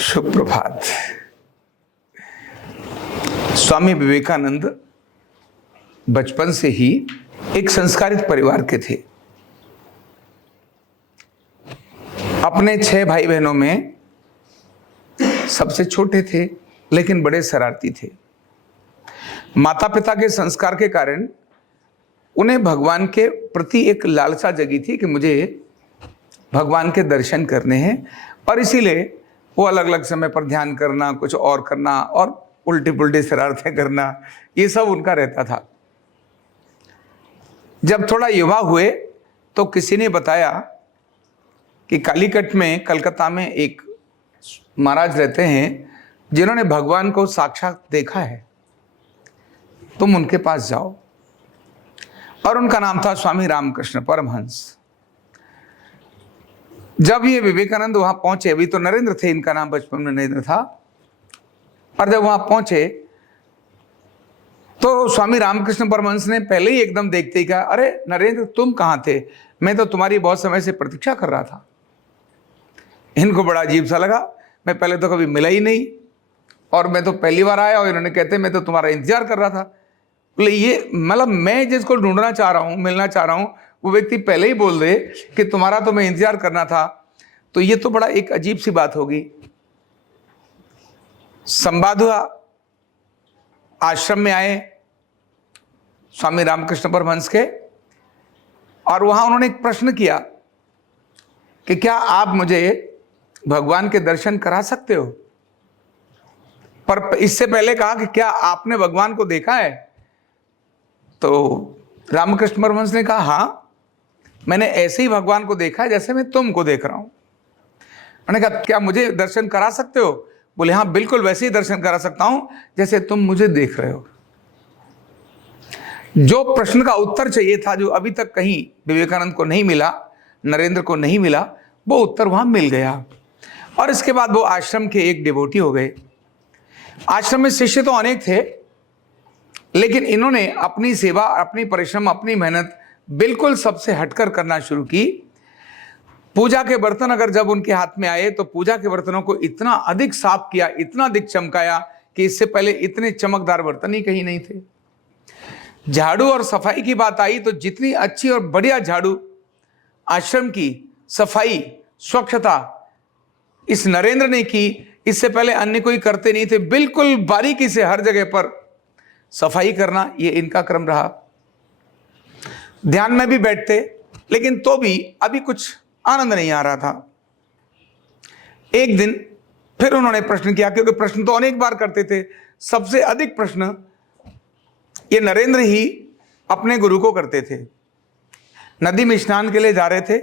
सुप्रभात। स्वामी विवेकानंद बचपन से ही एक संस्कारित परिवार के थे। अपने 6 भाई बहनों में सबसे छोटे थे, लेकिन बड़े शरारती थे। माता पिता के संस्कार के कारण उन्हें भगवान के प्रति एक लालसा जगी थी कि मुझे भगवान के दर्शन करने हैं, और इसीलिए वो अलग अलग समय पर ध्यान करना, कुछ और करना और उल्टी पुल्टी शरारतें करना, ये सब उनका रहता था। जब थोड़ा युवा हुए तो किसी ने बताया कि कालीकट में, कलकत्ता में एक महाराज रहते हैं जिन्होंने भगवान को साक्षात देखा है, तुम उनके पास जाओ। और उनका नाम था स्वामी रामकृष्ण परमहंस। जब ये विवेकानंद वहां पहुंचे, अभी तो नरेंद्र थे, इनका नाम बचपन में नरेंद्र था, और जब वहां पहुंचे तो स्वामी रामकृष्ण परमहंस ने पहले ही एकदम देखते ही कहा, अरे नरेंद्र, तुम कहां थे? मैं तो तुम्हारी बहुत समय से प्रतीक्षा कर रहा था। इनको बड़ा अजीब सा लगा, मैं पहले तो कभी मिला ही नहीं, और मैं तो पहली बार आया, और इन्होंने कहते मैं तो तुम्हारा इंतजार कर रहा था। बोले ये मतलब मैं जिसको ढूंढना चाह रहा हूं, मिलना चाह रहा हूं, वो व्यक्ति पहले ही बोल दे कि तुम्हारा तो मैं इंतजार करना था, तो ये तो बड़ा एक अजीब सी बात होगी। संवाद हुआ, आश्रम में आए स्वामी रामकृष्ण परमहंस के, और वहां उन्होंने एक प्रश्न किया कि क्या आप मुझे भगवान के दर्शन करा सकते हो? पर इससे पहले कहा कि क्या आपने भगवान को देखा है? तो रामकृष्ण परमहंस ने कहा, हाँ, मैंने ऐसे ही भगवान को देखा है जैसे मैं तुमको देख रहा हूं। मैंने कहा, क्या मुझे दर्शन करा सकते हो? बोले, हाँ, बिल्कुल वैसे ही दर्शन करा सकता हूं जैसे तुम मुझे देख रहे हो। जो प्रश्न का उत्तर चाहिए था, जो अभी तक कहीं विवेकानंद को नहीं मिला, नरेंद्र को नहीं मिला, वो उत्तर वहां मिल गया। और इसके बाद वो आश्रम के एक डिवोटी हो गए। आश्रम में शिष्य तो अनेक थे, लेकिन इन्होंने अपनी सेवा, अपनी परिश्रम, अपनी मेहनत बिल्कुल सबसे हटकर करना शुरू की। पूजा के बर्तन अगर जब उनके हाथ में आए तो पूजा के बर्तनों को इतना अधिक साफ किया, इतना अधिक चमकाया कि इससे पहले इतने चमकदार बर्तन ही कहीं नहीं थे। झाड़ू और सफाई की बात आई तो जितनी अच्छी और बढ़िया झाड़ू, आश्रम की सफाई, स्वच्छता इस नरेंद्र ने की, इससे पहले अन्य कोई करते नहीं थे। बिल्कुल बारीकी से हर जगह पर सफाई करना, ये इनका क्रम रहा। ध्यान में भी बैठते, लेकिन तो भी अभी कुछ आनंद नहीं आ रहा था। एक दिन फिर उन्होंने प्रश्न किया, क्योंकि प्रश्न तो अनेक बार करते थे। सबसे अधिक प्रश्न ये नरेंद्र ही अपने गुरु को करते थे। नदी में स्नान के लिए जा रहे थे।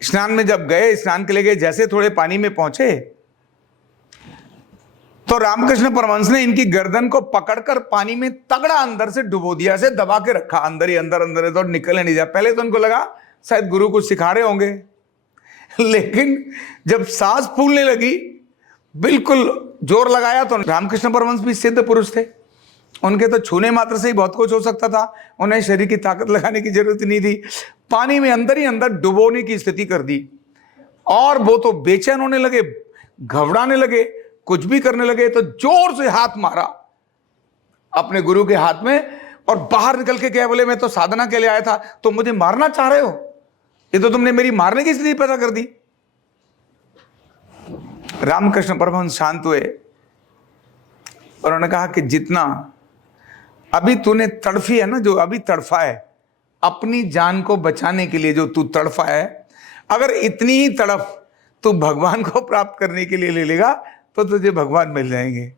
स्नान में जब गए, स्नान के लिए गए, जैसे थोड़े पानी में पहुंचे तो रामकृष्ण परमहंस ने इनकी गर्दन को पकड़कर पानी में तगड़ा अंदर से डुबो दिया, ऐसे दबा के रखा, अंदर ही अंदर तो निकलने नहीं दिया। पहले तो उनको लगा शायद गुरु कुछ सिखा रहे होंगे, लेकिन जब सांस फूलने लगी, बिल्कुल जोर लगाया, तो रामकृष्ण परमहंस भी सिद्ध पुरुष थे। उनके तो छूने मात्र से ही बहुत कुछ हो सकता था, उन्हें शरीर की ताकत लगाने की जरूरत नहीं थी। पानी में अंदर ही अंदर डुबोने की स्थिति कर दी, और वो तो बेचैन होने लगे, घबराने लगे, कुछ भी करने लगे। तो जोर से हाथ मारा अपने गुरु के हाथ में, और बाहर निकल के क्या बोले, मैं तो साधना के लिए आया था, तो मुझे मारना चाह रहे हो? ये तो तुमने मेरी मारने की स्थिति पैदा कर दी। रामकृष्ण परमहंस शांत हुए, और उन्होंने कहा कि जितना अभी तूने तड़फी है ना, जो अभी तड़फा है अपनी जान को बचाने के लिए, जो तू तड़फा है, अगर इतनी ही तड़फ तू भगवान को प्राप्त करने के लिए ले लेगा तो तुझे भगवान मिल जाएंगे।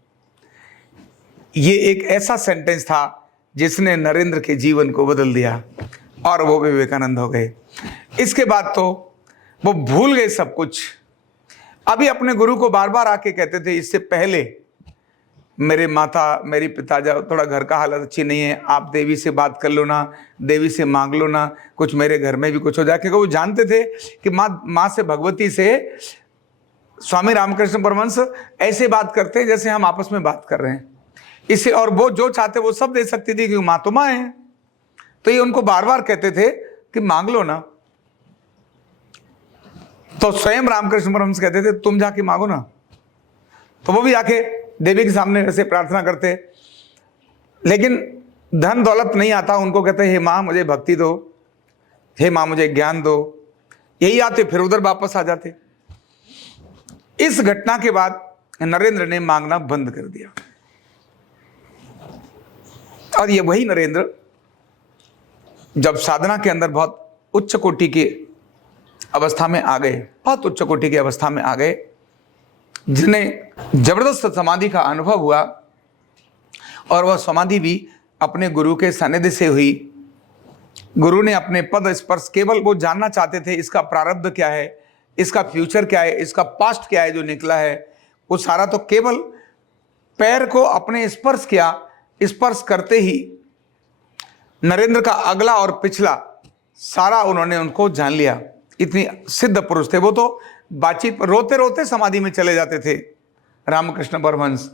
ये एक ऐसा सेंटेंस था जिसने नरेंद्र के जीवन को बदल दिया, और वो विवेकानंद हो गए। इसके बाद तो वो भूल गए सब कुछ। अभी अपने गुरु को बार बार आके कहते थे, इससे पहले मेरे माता, मेरे पिता, जब थोड़ा घर का हालत अच्छी नहीं है, आप देवी से बात कर लो ना, देवी से मांग लो ना, कुछ मेरे घर में भी कुछ हो जाए। क्योंकि वो जानते थे कि माँ से, भगवती से स्वामी रामकृष्ण परमहंस ऐसे बात करते हैं जैसे हम आपस में बात कर रहे हैं। इसे, और वो जो चाहते वो सब दे सकती थी, क्योंकि माँ तो माँ है। तो ये उनको बार बार कहते थे कि मांग लो ना। तो स्वयं रामकृष्ण परमहंस कहते थे, तुम जाके मांगो ना, तो वो भी आके देवी के सामने ऐसे प्रार्थना करते, लेकिन धन दौलत नहीं आता। उनको कहते हे माँ मुझे भक्ति दो, हे माँ मुझे ज्ञान दो, यही आते, फिर उधर वापस आ जाते। इस घटना के बाद नरेंद्र ने मांगना बंद कर दिया, और ये वही नरेंद्र जब साधना के अंदर बहुत उच्च कोटि की अवस्था में आ गए, बहुत उच्च कोटि की अवस्था में आ गए, जिन्हें जबरदस्त समाधि का अनुभव हुआ, और वह समाधि भी अपने गुरु के सानिध्य से हुई। गुरु ने अपने पद स्पर्श, केवल वो जानना चाहते थे इसका प्रारब्ध क्या है, इसका फ्यूचर क्या है, इसका पास्ट क्या है जो निकला है, वो सारा तो केवल पैर को अपने स्पर्श किया, स्पर्श करते ही नरेंद्र का अगला और पिछला सारा उन्होंने उनको जान लिया। इतनी सिद्ध पुरुष थे वो, तो बातचीत रोते रोते समाधि में चले जाते थे रामकृष्ण परमहंस।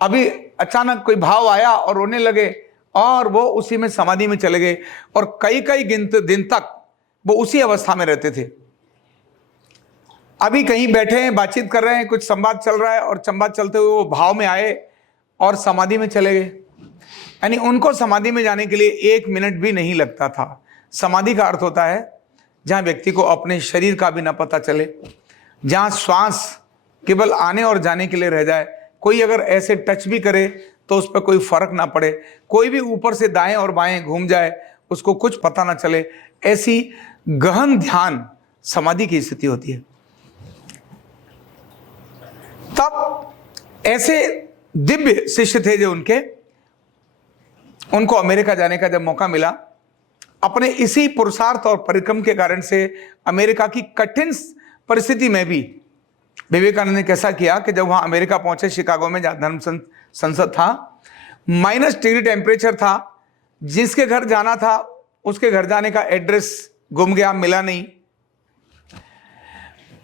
अभी अचानक कोई भाव आया और रोने लगे, और वो उसी में समाधि में चले गए, और कई कई दिन तक वो उसी अवस्था में रहते थे। अभी कहीं बैठे हैं, बातचीत कर रहे हैं, कुछ संवाद चल रहा है, और संवाद चलते हुए वो भाव में आए और समाधि में चले गए। यानी उनको समाधि में जाने के लिए 1 मिनट भी नहीं लगता था। समाधि का अर्थ होता है जहां व्यक्ति को अपने शरीर का भी ना पता चले, जहां श्वास केवल आने और जाने के लिए रह जाए, कोई अगर ऐसे टच भी करे तो उस पर कोई फर्क ना पड़े, कोई भी ऊपर से दाएं और बाएं घूम जाए उसको कुछ पता ना चले, ऐसी गहन ध्यान समाधि की स्थिति होती है। तब ऐसे दिव्य शिष्य थे जो उनको अमेरिका जाने का जब मौका मिला, अपने इसी पुरुषार्थ और परिक्रम के कारण से अमेरिका की कठिन परिस्थिति में भी विवेकानंद ने कैसा किया कि जब वहां अमेरिका पहुंचे, शिकागो में जहां धर्म संसद था, -डिग्री टेम्परेचर था, जिसके घर जाना था उसके घर जाने का एड्रेस गुम गया, मिला नहीं।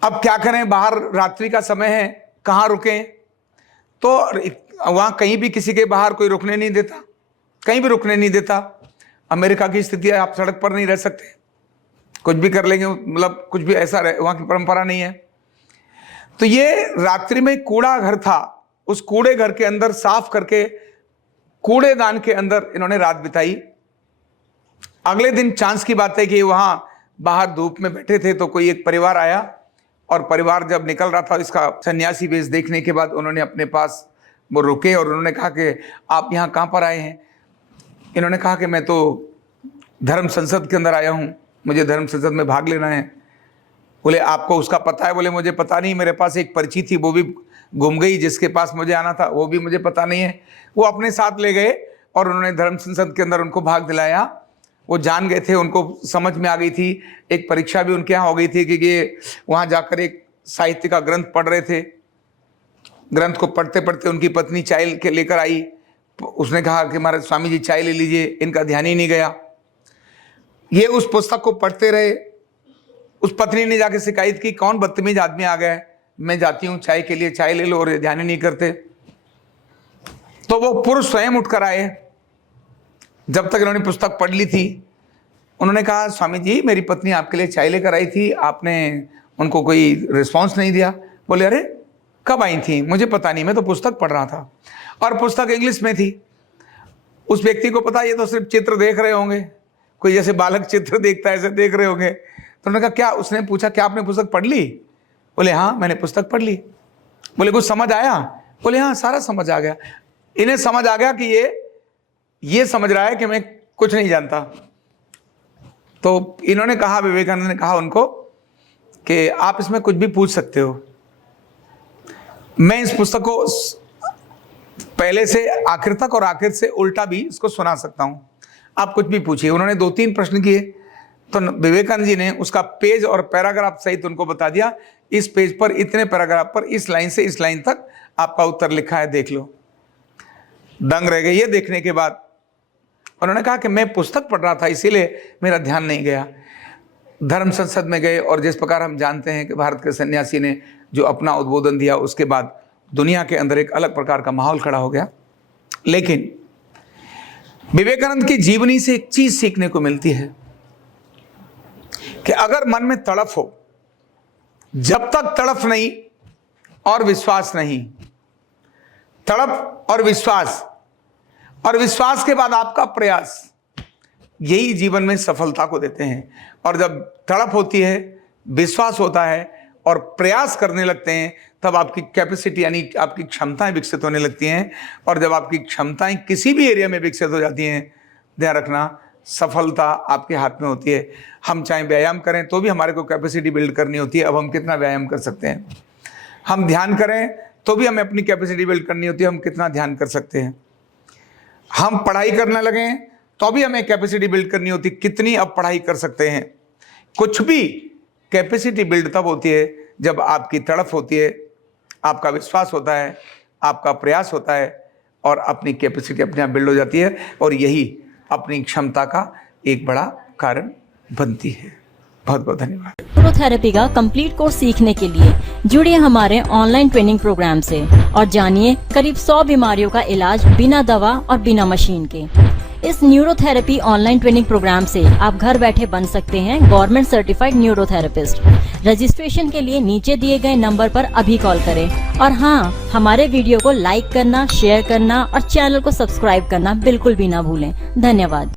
अब क्या करें, बाहर रात्रि का समय है, कहाँ रुकें? तो वहां कहीं भी किसी के बाहर कोई रुकने नहीं देता, कहीं भी रुकने नहीं देता। अमेरिका की स्थिति है, आप सड़क पर नहीं रह सकते, कुछ भी कर लेंगे, मतलब कुछ भी ऐसा वहां की परंपरा नहीं है। तो ये रात्रि में कूड़ा घर था, उस कूड़े घर के अंदर साफ करके कूड़ेदान के अंदर इन्होंने रात बिताई। अगले दिन चांस की बात है कि वहां बाहर धूप में बैठे थे तो कोई एक परिवार आया, और परिवार जब निकल रहा था इसका सन्यासी वेश देखने के बाद उन्होंने अपने पास वो रुके और उन्होंने कहा कि आप यहाँ कहाँ पर आए हैं? इन्होंने कहा कि मैं तो धर्म संसद के अंदर आया हूँ, मुझे धर्म संसद में भाग लेना है। बोले आपको उसका पता है? बोले मुझे पता नहीं, मेरे पास एक पर्ची थी वो भी गुम गई, जिसके पास मुझे आना था वो भी मुझे पता नहीं है। वो अपने साथ ले गए और उन्होंने धर्म संसद के अंदर उनको भाग दिलाया। वो जान गए थे, उनको समझ में आ गई थी, एक परीक्षा भी उनके यहाँ हो गई थी कि ये वहाँ जाकर एक साहित्य का ग्रंथ पढ़ रहे थे। ग्रंथ को पढ़ते पढ़ते उनकी पत्नी चाय के लेकर आई, उसने कहा कि महाराज स्वामी जी चाय ले लीजिए, इनका ध्यान ही नहीं गया। ये उस पुस्तक को पढ़ते रहे। उस पत्नी ने जाके शिकायत की, कौन बदतमीज आदमी आ गया है, मैं जाती हूँ चाय के लिए, चाय ले लो, और ध्यान ही नहीं करते। तो वो पुरुष स्वयं उठकर आए, जब तक इन्होंने पुस्तक पढ़ ली थी। उन्होंने कहा स्वामी जी मेरी पत्नी आपके लिए चाय लेकर आई थी, आपने उनको कोई रिस्पॉन्स नहीं दिया। बोले अरे कब आई थी? मुझे पता नहीं, मैं तो पुस्तक पढ़ रहा था, और पुस्तक इंग्लिश में थी। उस व्यक्ति को पता ये तो सिर्फ चित्र देख रहे होंगे, कोई जैसे बालक चित्र देखता है ऐसे देख रहे होंगे। तो उन्होंने कहा क्या? उसने पूछा क्या आपने पुस्तक पढ़ ली? बोले हाँ मैंने पुस्तक पढ़ ली। बोले कुछ समझ आया? बोले हाँ सारा समझ आ गया। इन्हें समझ आ गया कि ये समझ रहा है कि मैं कुछ नहीं जानता। तो इन्होंने कहा, विवेकानंद ने कहा उनको कि आप इसमें कुछ भी पूछ सकते हो, मैं इस पुस्तक को पहले से आखिर तक और आखिर से उल्टा भी इसको सुना सकता हूं, आप कुछ भी पूछिए। उन्होंने 2-3 प्रश्न किए तो विवेकानंद जी ने उसका पेज और पैराग्राफ सहित उनको बता दिया, इस पेज पर इतने पैराग्राफ पर इस लाइन से इस लाइन तक आपका उत्तर लिखा है, देख लो। दंग रह गए। ये देखने के बाद उन्होंने कहा कि मैं पुस्तक पढ़ रहा था इसीलिए मेरा ध्यान नहीं गया। धर्म संसद में गए, और जिस प्रकार हम जानते हैं कि भारत के सन्यासी ने जो अपना उद्बोधन दिया, उसके बाद दुनिया के अंदर एक अलग प्रकार का माहौल खड़ा हो गया। लेकिन विवेकानंद की जीवनी से एक चीज सीखने को मिलती है कि अगर मन में तड़फ हो, जब तक तड़फ नहीं और विश्वास नहीं, तड़प और विश्वास के बाद आपका प्रयास, यही जीवन में सफलता को देते हैं। और जब तड़प होती है, विश्वास होता है और प्रयास करने लगते हैं, तब आपकी कैपेसिटी यानी आपकी क्षमताएं विकसित होने लगती हैं। और जब आपकी क्षमताएं किसी भी एरिया में विकसित हो जाती हैं, ध्यान रखना सफलता आपके हाथ में होती है। हम चाहे व्यायाम करें तो भी हमारे को कैपेसिटी बिल्ड करनी होती है। अब हम कितना व्यायाम कर सकते हैं? हम ध्यान करें तो भी हमें अपनी कैपेसिटी बिल्ड करनी होती है, हम कितना ध्यान कर सकते हैं? हम पढ़ाई करने लगें तो भी हमें कैपेसिटी बिल्ड करनी होती है, कितनी अब पढ़ाई कर सकते हैं? कुछ भी कैपेसिटी बिल्ड तब होती है जब आपकी तड़प होती है, आपका विश्वास होता है, आपका प्रयास होता है और अपनी कैपेसिटी अपने आप बिल्ड हो जाती है। और यही अपनी क्षमता का एक बड़ा कारण बनती है। बहुत बहुत धन्यवाद। न्यूरोथेरेपी का कंप्लीट कोर्स सीखने के लिए जुड़िए हमारे ऑनलाइन ट्रेनिंग प्रोग्राम से और जानिए करीब 100 बीमारियों का इलाज बिना दवा और बिना मशीन के। इस न्यूरोथेरेपी ऑनलाइन ट्रेनिंग प्रोग्राम से आप घर बैठे बन सकते हैं गवर्नमेंट सर्टिफाइड न्यूरोथेरेपिस्ट। रजिस्ट्रेशन के लिए नीचे दिए गए नंबर पर अभी कॉल करें। और हाँ, हमारे वीडियो को लाइक करना, शेयर करना और चैनल को सब्सक्राइब करना बिल्कुल भी ना भूलें। धन्यवाद।